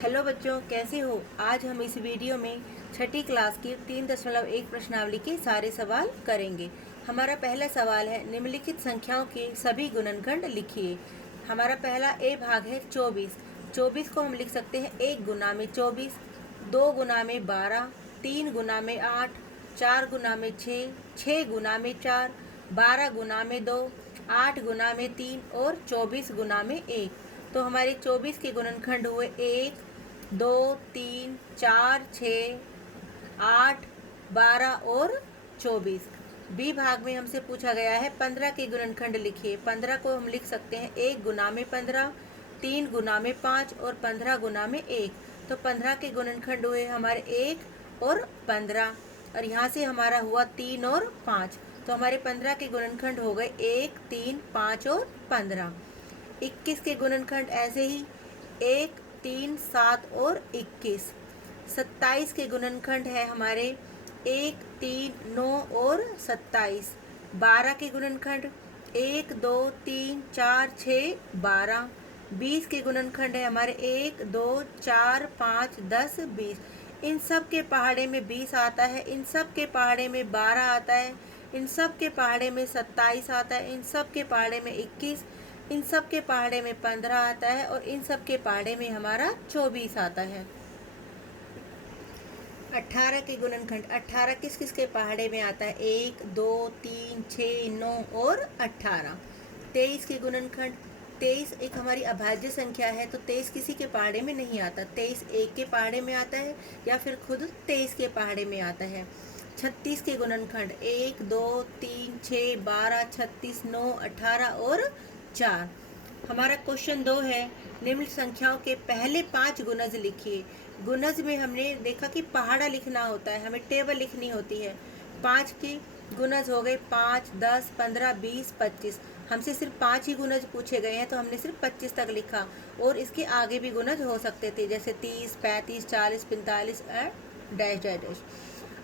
Hello बच्चों, कैसे हो। आज हम इस वीडियो में छठी क्लास की 3.1 प्रश्नावली के सारे सवाल करेंगे। हमारा पहला सवाल है, निम्नलिखित संख्याओं के सभी गुणनखंड लिखिए। हमारा पहला ए भाग है 24। 24 को हम लिख सकते हैं 1 गुना में 24, 2 गुना में 12, 3 गुना में 8, 4 गुना में 6, 6 गुना में 4, 12 गुना में 2, 8 गुना में 3 और 24 गुना में 1। तो हमारे 24 के गुणनखंड हुए 1, 2, 3, 4, 6, 8, 12 और 24। बी भाग में हमसे पूछा गया है 15 के गुणनखंड लिखिए। 15 को हम लिख सकते हैं 1 गुना में 15, 3 गुना में 5 और 15 गुना में 1। तो 15 के गुणनखंड हुए हमारे 1 और 15, और यहाँ से हमारा हुआ 3 और 5। तो हमारे 15 के गुणनखंड हो गए 1, 3, 5 और 15। 21 के गुणनखंड ऐसे ही 1, 3, 7 और 21। 27 के गुणनखंड है हमारे 1, 3, 9 और 27। 12 के गुणनखंड 1, 2, 3, 4, 6, 12। 20 के गुणनखंड है हमारे 1, 2, 4, 5, 10, 20। इन सब के पहाड़े में 20 आता है, इन सब के पहाड़े में 12 आता है, इन सब के पहाड़े में 27 आता है, इन सब के पहाड़े में 21, इन सब के पहाड़े में 15 आता है और इन सब के पहाड़े में हमारा 24 आता है। 18 के गुणनखंड 18 किस किस के पहाड़े में आता है? 1, 2, 3, 6, 9 और 18। 23 के गुणनखंड 23 एक हमारी अभाज्य संख्या है, तो 23 किसी के पहाड़े में नहीं आता। 23 1 के पहाड़े में आता है या फिर खुद 23 के पहाड़े में आता है। 36 के गुणनखंड 1, 2, 3, 6, 12, 36, 9, 18 और 4। हमारा क्वेश्चन 2 है, निम्न संख्याओं के पहले 5 गुणज लिखिए। गुणज में हमने देखा कि पहाड़ा लिखना होता है, हमें टेबल लिखनी होती है। 5 के गुणज हो गए 5, 10, 15, 20, 25। हमसे सिर्फ 5 ही गुणज पूछे गए हैं, तो हमने सिर्फ 25 तक लिखा, और इसके आगे भी गुणज हो सकते थे, जैसे 30, 35, 40, 45 डैश डैश डैश।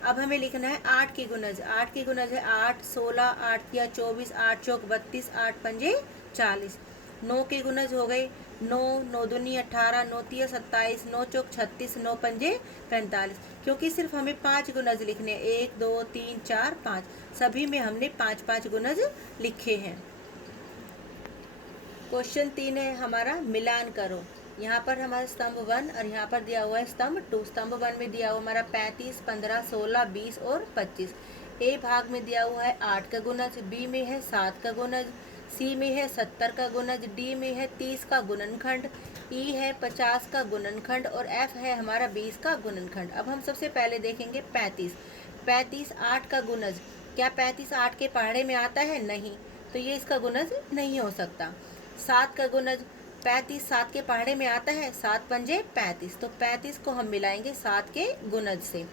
अब हमें लिखना है 8 के गुणज। 8 के गुणज है 8, 16, 8 किया 24, 8 चौक 32, 8 पंजे 40। 9 के गुणज हो गए 9, 9 दूनी 18, 9 तिया 27, 9 चौक 36, 9 पंजे 45। क्योंकि सिर्फ हमें 5 गुणज लिखने, 1, 2, 3, 4, 5, सभी में हमने 5-5 गुणज लिखे हैं। क्वेश्चन 3 है हमारा, मिलान करो। यहाँ पर हमारा स्तंभ 1 और यहाँ पर दिया हुआ है स्तंभ 2। स्तंभ 1 में दिया हुआ हमारा 35, 15, 16, 20 और 25। ए भाग में दिया हुआ है 8 का गुणज, बी में है 7 का गुणज, सी में है 70 का गुणज, डी में है 30 का गुणनखंड, ई है 50 का गुणनखंड और एफ है हमारा 20 का गुणनखंड। अब हम सबसे पहले देखेंगे 35। 35 8 का गुणज। क्या 35 8 के पहाड़े में आता है? नहीं, तो ये इसका गुणज नहीं हो सकता। 7 का गुणज, 35 7 के पहाड़े में आता है, 7 पंजे 35, तो 35 को हम मिलाएंगे 7 के गुणज से।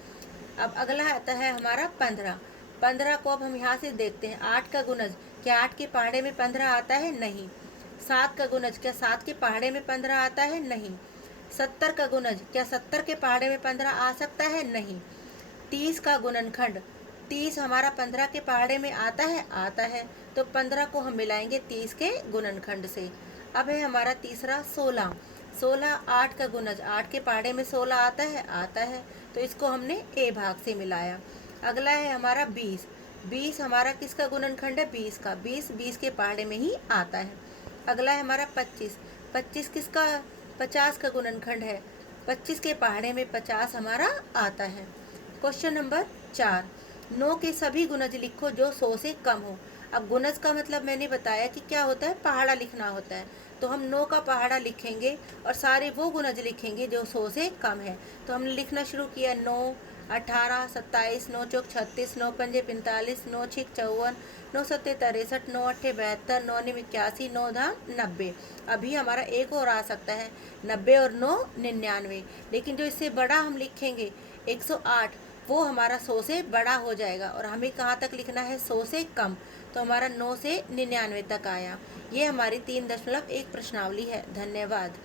अब अगला आता है हमारा 15। 15 को अब हम यहाँ से देखते हैं, 8 का गुणज, क्या 8 के पहाड़े में 15 आता है? नहीं। 7 का गुणज, क्या 7 के पहाड़े में 15 आता है? नहीं। 70 का गुणज, क्या 70 के पहाड़े में 15 आ सकता है? नहीं। 30 का गुणनखंड, 30 हमारा 15 के पहाड़े में आता है? आता है, तो 15 को हम मिलाएंगे 30 के गुणनखंड से। अब है हमारा तीसरा 16। 16 8 का गुणज, 8 के पहाड़े में 16 आता है? आता है, तो इसको हमने ए भाग से मिलाया। अगला है हमारा 20। 20 हमारा किसका गुणनखंड है? 20 का। 20 20 के पहाड़े में ही आता है। अगला है हमारा 25। 25 किसका? 50 का गुणनखंड है। 25 के पहाड़े में 50 हमारा आता है। क्वेश्चन नंबर 4, 9 के सभी गुणज लिखो जो 100 से कम हो। अब गुणज का मतलब मैंने बताया कि क्या होता है, पहाड़ा लिखना होता है, तो हम 9 का पहाड़ा लिखेंगे और सारे वो गुणज लिखेंगे जो 100 से कम है। तो हमने लिखना शुरू किया 9, 18, 27, 9 चौक 36, 9 पंजे 45, 9 छिक 54, 9 सत्ते 63, 9 अट्ठे 72, 9 निम 81, 9 धाम 90। अभी हमारा एक और आ सकता है 90 और 9 99, लेकिन जो इससे बड़ा हम लिखेंगे 108, वो हमारा 100 से बड़ा हो जाएगा। और हमें कहाँ तक लिखना है? 100 से कम, तो हमारा 9 से 99 तक आया। ये हमारी 3.1 प्रश्नावली है। धन्यवाद।